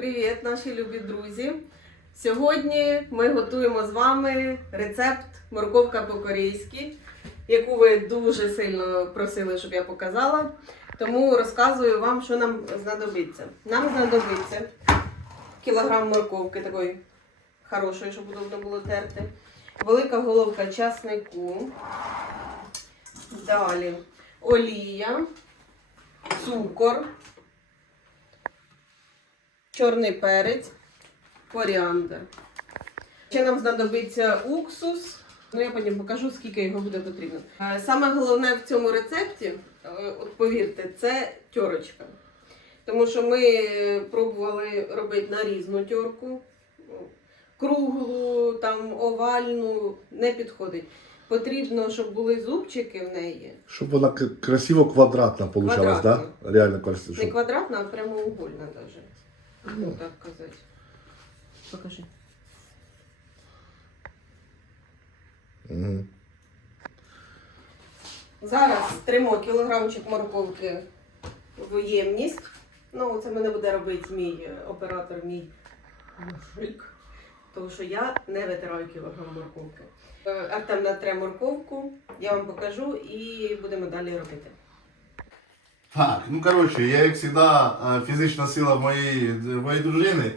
Привіт, наші любі друзі! Сьогодні ми готуємо з вами рецепт морковка по-корейськи, яку ви дуже сильно просили, щоб я показала. Тому розказую вам, що нам знадобиться. Нам знадобиться кілограм морковки такої хорошої, щоб удобно було терти. Велика головка часнику. Далі олія, цукор, чорний перець, коріандр. Ще нам знадобиться уксус. Ну, я потім покажу, скільки його буде потрібно. Е, Саме головне в цьому рецепті, е, от повірте, це тьорочка. Тому що ми е, пробували робити на різну тьорку. Круглу, там, овальну, не підходить. Потрібно, щоб були зубчики в неї. Щоб вона красиво квадратна получалась, да? Реально красиво. Не квадратна, а прямоугольна даже. Ну. Так казати. Покажи. Мгм. Зараз тримо кілограмчик морковки в ємність. Ну, це мене буде робити мій е, оператор, мій мужик. Тому що я не витираю кілограм морковки. Е, Артем натре морковку, я вам покажу і будемо далі робити. Так, ну коротше, я як завжди фізична сила моєї, моєї дружини.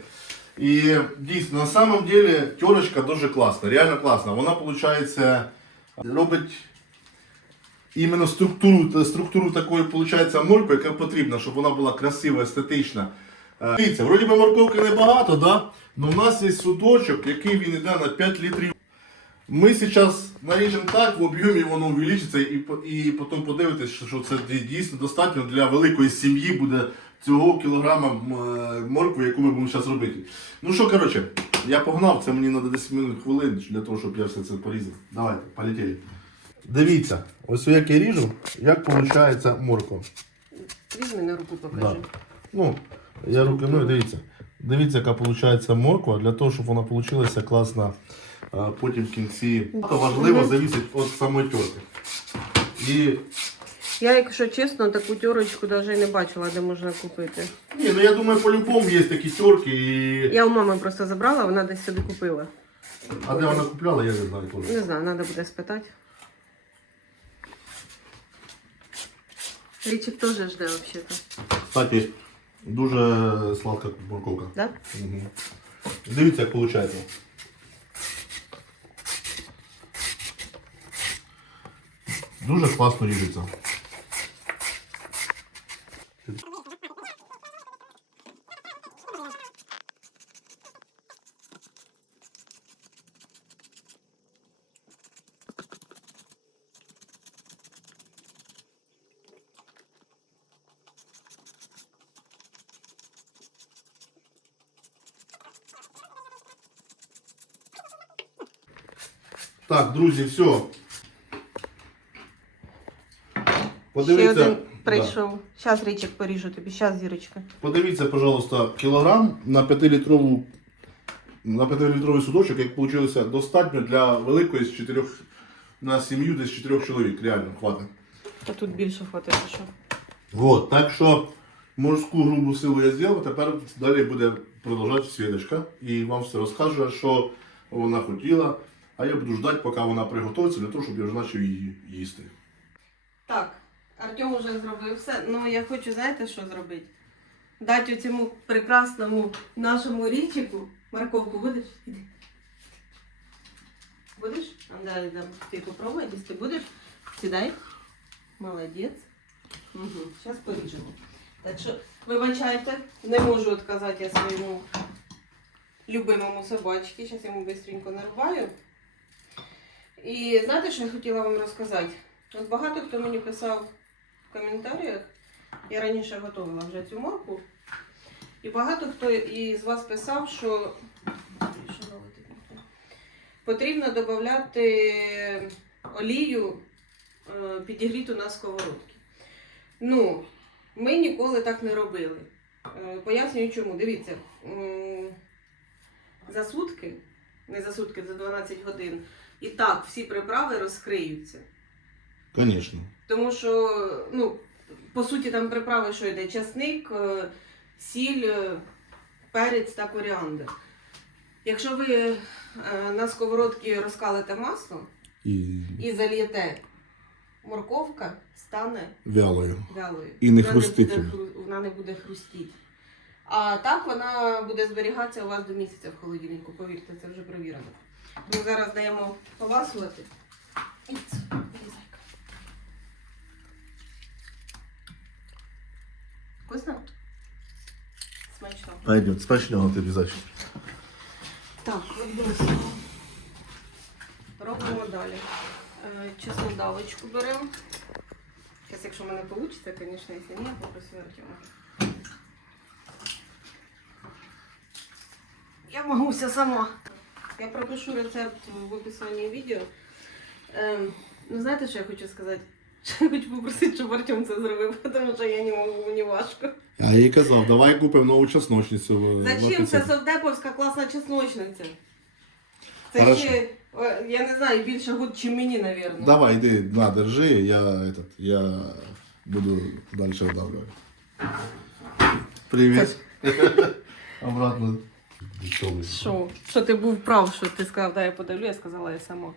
І дійсно, на самом деле терочка дуже класна, реально класна. Вона, виходить, робить іменно структуру, структуру такої, виходить, моркви, яка потрібна, щоб вона була красива, естетична. Дивіться, вроді би морковки небагато, да? але у нас є судочок, який він йде на 5 літрів. Ми зараз наріжемо так, в об'ємі воно увеличиться і, і потім подивитесь, що, це дійсно достатньо для великої сім'ї буде цього кілограма е, моркви, яку ми будемо зараз робити. Ну що, коротше, я погнав, це мені треба 10 минут хвилин для того, щоб я все це порізав. Давайте, полетіли. Дивіться, ось як я ріжу, як виходить морква. Візьми на руку покажи. Да. Ну, я руки ну, дивіться. Дивіться, яка виходить морква, для того, щоб вона вийшла класна потім в кінці. Це важливо Мгм. завісить від самої тьорки. І Я, якщо чесно, таку тьорочку навіть не бачила, де можна купити. ні, ну я думаю, по-любому є такі тьорки. І... Я у мами просто забрала, вона десь собі купила. А де вона купляла, я не знаю теж. Не знаю, треба буде спитати. Річик теж жде взагалі-то. Кстати, дуже сладка морковка. Да? Угу. Дивіться, як виходить. Дуже класно ріжеться. Так, друзі, все. Ще один прийшов. Зараз Річик поріжу тобі, зараз зірочка. Подивіться, пожалуйста, кілограм на 5-літрову на 5-літровий судочок, як вийшло, достатньо для великої з 4 на сім'ю десь 4 чоловік. Реально, хватить. А тут більше хватить, що. Вот, так що морську грубу силу я зробив, тепер далі буде продовжувати Світочка і вам все розкаже, що вона хотіла. А я буду ждати, поки вона приготується, для того, щоб я вже почав її їсти. Артем уже зробив все. Ну я хочу, знаєте, що зробити? Дати цьому прекрасному нашому річику. Морковку будеш? Будеш? А. Ти попробуй, ти будеш? Сідай. Молодець. Угу. Зараз поріжемо. Так що, вибачайте, не можу відказати я своєму любимому собачці. Зараз я йому швидко нарубаю. І знаєте, що я хотіла вам розказати? От багато хто мені писав коментарях, я раніше готувала вже цю морку. І багато хто із вас писав, що потрібно додати олію е, підігріту на сковородці. Ну, ми ніколи так не робили. Е, Пояснюю чому. Дивіться, за сутки, не за сутки, за 12 годин, і так всі приправи розкриються. Звісно. Тому що, ну, по суті, там приправи, що йде часник, е, сіль, е, перець та коріандр. Якщо ви е, на сковородці розкалите масло І і зальєте, морковка стане вялою. вялою. І не Вона хрустить. буде Вона не буде хрустіти. А так вона буде зберігатися у вас до місяця в холодильнику, повірте, це вже перевірено. Ми зараз даємо поласувати. І це, зайка. Вкусно? Смачно. Пойдем, смачного тобі зачем. Так, відносимо. Робимо далі. Е, Чесну давочку беремо. Зараз, якщо в мене вийде, звісно, якщо ні, я попросю Артема. Я можу все сама. Я пропишу рецепт в описанні відео. Ну, знаєте, що я хочу сказати? Що я хочу попросити, щоб Артем це зробив, тому що я не можу, мені важко. Я їй казав, давай купимо нову чесночницю. в- в Зачем це апельсин. совдеповська класна чесночниця? Це Хорошо. ще, е, я не знаю, більше год, чим мені, навірно. Давай, йди, на, держи, я, этот, я буду дальше вдавливать. Привет. Обратно. Що? Що ти був прав, що ти сказав, дай я подивлю, я сказала я сама.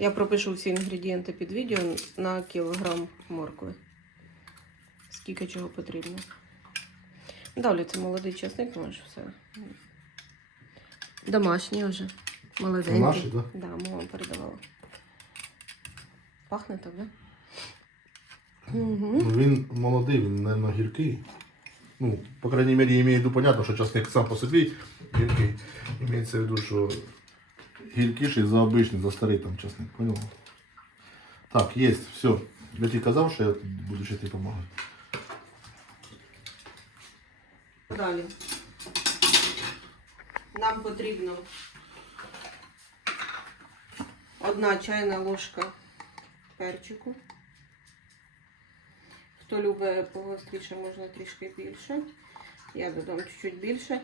Я пропишу всі інгредієнти під відео на кілограм моркви. Скільки чого потрібно. Далі це молодий часник, може все. Домашній вже. Молоденький. наші, да? Да, мама передавала. Пахне так, да? Угу. Ну, він молодий, він, мабуть, гіркий. Ну, по крайней мере, я имею в виду, понятно, що часник сам по собі гіркий. Имеется в виду, що гіркіший за обичний, за старий там часник, понял? Так, є, все. Я тобі казав, що я буду ще тобі допомагати. Далі. Нам потрібно одна чайна ложка перчику. Хто любить погостріше, можна трішки більше. Я додам чуть-чуть більше.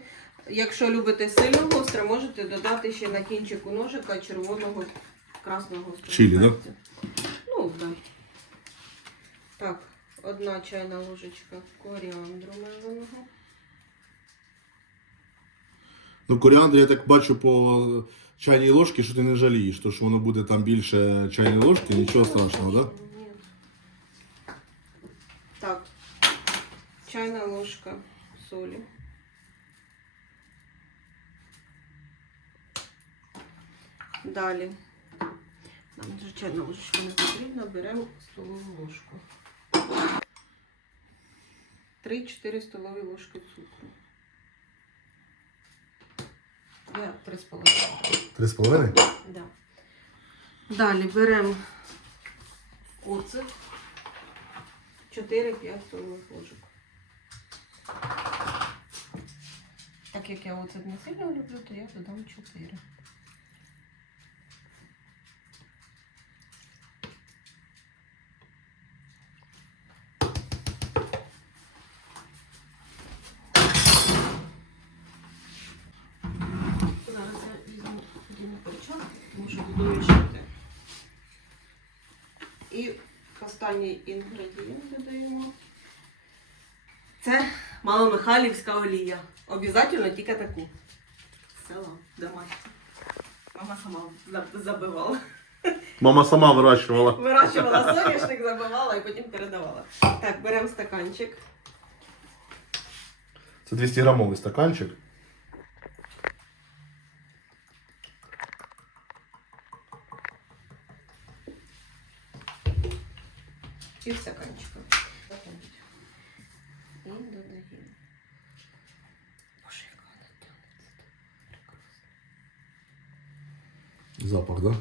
Якщо любите сильно гостре, можете додати ще на кінчику ножика червоного красного гострого Чилі, да? Ну, так. Да. Так, одна чайна ложечка коріандру меленого. Ну, коріандр, я так бачу по чайній ложці, що ти не жалієш, то що воно буде там більше чайної ложки, нічого страшного, так? Да? Ні. Так. Чайна ложка солі. Далі. Нам вже чайна ложечка не потрібна, беремо столову ложку. 3-4 столові ложки цукру. Я 3,5. Три з половиною? Да. Далі беремо оцет 4-5 столових ложок. Так як я оцет не сильно люблю, то я додам 4. Зараз я візьму подібну перчатку, що. І останній інгредієнт додаємо. Це маломихайлівська олія. Обов'язково тільки таку. Села домашня. Мама сама забивала. Мама сама вирощувала. Вирощувала соняшник, забивала і потім передавала. Так, беремо стаканчик. Це 200 грамовий стаканчик. І стаканчика. І додаємо. Боже, яка вона тягнеться. Запах, да?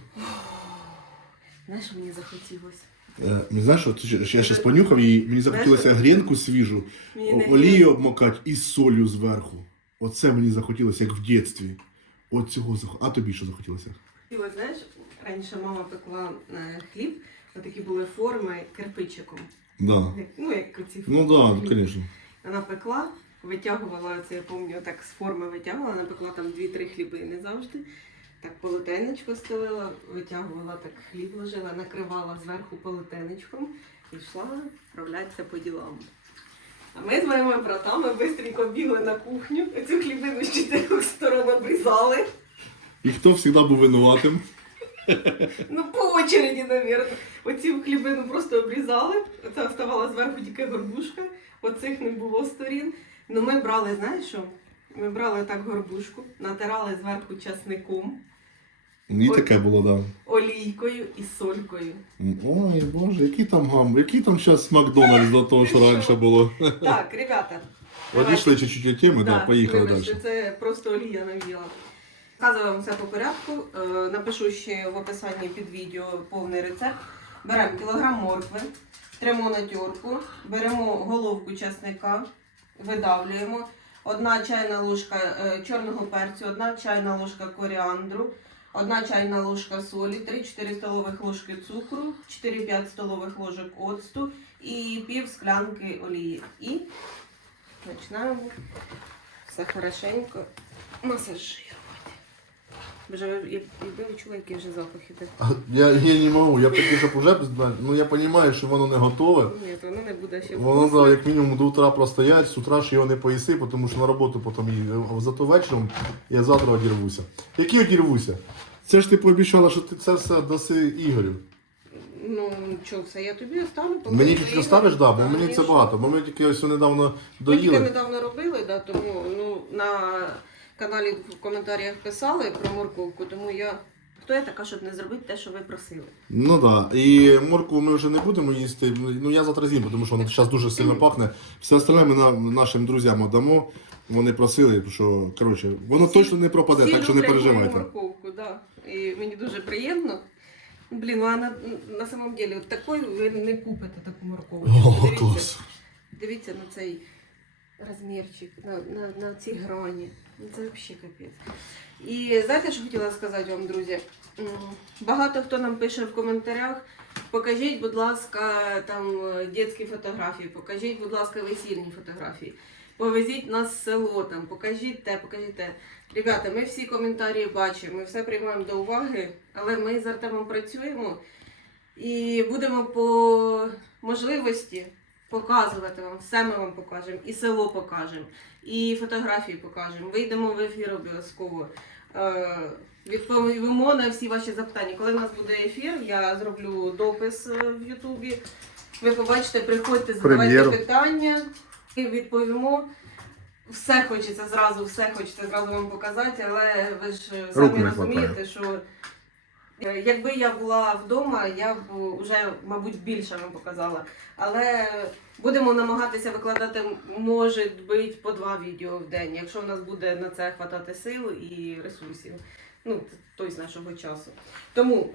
Знаєш, мені захотілося. Е, не знаєш, що це ще- я зараз понюхав і мені захотілося грінку свіжу, Мені о- олію обмокати і солью зверху. Оце мені захотілося, як в дитинстві. От цього зах... А тобі що захотілося? І от знаєш, раніше мама пекла е, хліб, отакі були форми кирпичиком. Да. Ну, як оці Ну так, да, звісно. Вона пекла, витягувала це, я пам'ятаю, так з форми витягувала, вона пекла там 2-3 хліби не завжди. Так полотенечко стелила, витягувала, так хліб ложила, накривала зверху полотенечком пішла вправлятися по ділам. А ми з моїми братами швидко бігли на кухню, цю хлібину з чотирьох сторон обрізали. І хто завжди був винуватим? Ну, очереді, навірно. Оцю хлібину просто обрізали. Оце оставала зверху тільки горбушка. Оцих не було сторін. Ну ми брали, знаєш що? Ми брали так горбушку, натирали зверху часником, І Ой. таке було, так. олійкою і солькою. Ой, боже, який там гам, який там зараз Макдональдс до того, що раніше було. Так, ребята. Одійшли чуть-чуть теми, да, поїхали далі. Це просто олія навіяла. Показую вам все по порядку. Е, Напишу ще в описанні під відео повний рецепт. Беремо кілограм моркви, тремо на тюрку, беремо головку чесника, видавлюємо. Одна чайна ложка е, чорного перцю, одна чайна ложка коріандру, одна чайна ложка солі, 3-4 столових ложки цукру, 4-5 столових ложок оцту і пів склянки олії. І починаємо все хорошенько масажувати. Я- якби ви чули, який вже запах іде. Я, я не можу, я таки, щоб знати, ну я розумію, що воно не готове. Ні, то воно не буде ще Воно да, як мінімум до утра простоять, з утра ж його не поїси, тому що на роботу потім їду. Зато вечором я завтра одірвуся. Який одірвуся? Це ж ти пообіцяла, що ти це все даси Ігорю. Ну, що, все, я тобі оставлю. поки Мені тільки оставиш, да, бо мені це багато. Бо ми тільки ось недавно Ми тільки недавно робили, да, тому ну, на каналі в коментарях писали про морковку, тому я. Хто я така, щоб не зробити те, що ви просили? Ну так. Да. І моркву ми вже не будемо їсти. Ну я завтра з'їм, тому що воно зараз дуже сильно пахне. Все остальне ми на- нашим друзям дамо. Вони просили, що коротше, воно Всі- точно не пропаде, Всі так що не переживайте. морковку, да. І мені дуже приємно. Блін, ну а на, на самом деле, от такої ви не купите таку морковку. О, Дивіться. клас. Дивіться на цей розмірчик, на, на, на ці грані. Ну, Це взагалі капець. І знаєте, що хотіла сказати вам, друзі? Багато хто нам пише в коментарях. Покажіть, будь ласка, там е, дитячі фотографії, покажіть, будь ласка, весільні фотографії. Повезіть нас в село, там, покажіть те, покажіть те. Ребята, ми всі коментарі бачимо, ми все приймаємо до уваги, але ми з Артемом працюємо і будемо по можливості показувати вам, все ми вам покажемо, і село покажемо, і фотографії покажемо. Вийдемо в ефір обов'язково. Е, Відповімо на всі ваші запитання. Коли в нас буде ефір, я зроблю допис е, в Ютубі. Ви побачите, приходьте, задавайте Прем'єру. питання і відповімо. Все хочеться зразу, все хочеться зразу вам показати, але ви ж Рук самі не розумієте, що якби я була вдома, я б вже, мабуть, більше вам показала. Але будемо намагатися викладати, може бути, по два відео в день, якщо в нас буде на це хватати сил і ресурсів. Ну, тобто з нашого часу. Тому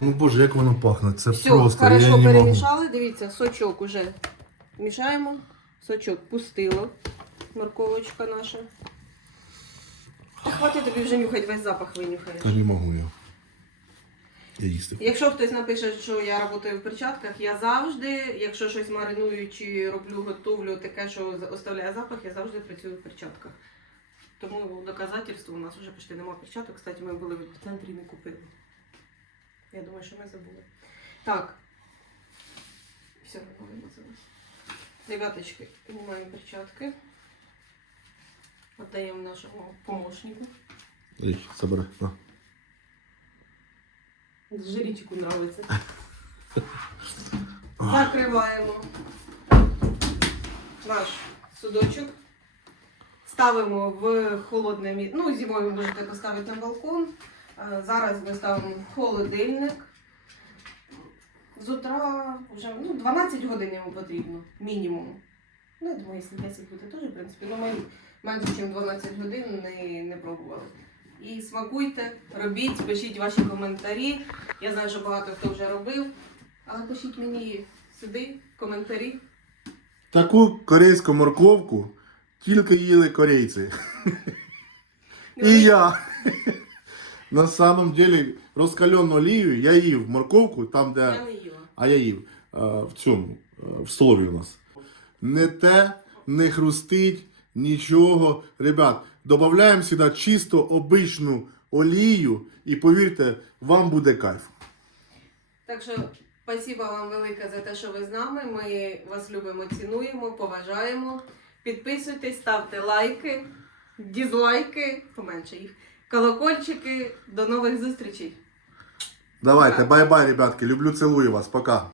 Ну боже, як воно пахне, це все, просто. хорошо я не перемішали. Дивіться, сочок уже мішаємо. Сочок пустило. Морковочка наша. Та хватить тобі вже нюхати, весь запах винюхаєш. Та не можу я. Я. Якщо хтось напише, що я працюю в перчатках, я завжди, якщо щось мариную чи роблю, готовлю таке, що оставляє запах, я завжди працюю в перчатках. Тому доказательство у нас вже почти немає перчаток. Кстати, ми були в центрі і не купили. Я думаю, що ми забули. Так. Все, вимазали. Ребяточки, знімаємо перчатки. Отдаємо нашому помощнику. Ей, Жирічику нравиться. Закриваємо наш судочок. Ставимо в холодне місце. Ну, зимою можете поставити на балкон. Е, Зараз ми ставимо в холодильник. З утра вже ну, 12 годин йому потрібно, мінімум. Ну, я думаю, якщо 10 буде теж, в принципі, ну ми менше, ніж 12 годин не, не пробували. І смакуйте, робіть, пишіть ваші коментарі. Я знаю, що багато хто вже робив, але пишіть мені сюди коментарі. Таку корейську морковку тільки їли корейці. Ну, І я. На самом деле, розкалену олію я їв морковку, там, де. Я не їла. А я їв е, в цьому, е, в столові у нас. Не те, не хрустить, нічого. Ребят, додаємо сюди чисто обичну олію і повірте, вам буде кайф. Так що Спасибо вам велике за те, що ви з нами. Ми вас любимо, цінуємо, поважаємо. Підписуйтесь, ставте лайки, дізлайки, поменше їх, колокольчики. До нових зустрічей. Давайте, бай-бай, ребятки. Люблю, целую вас. Пока.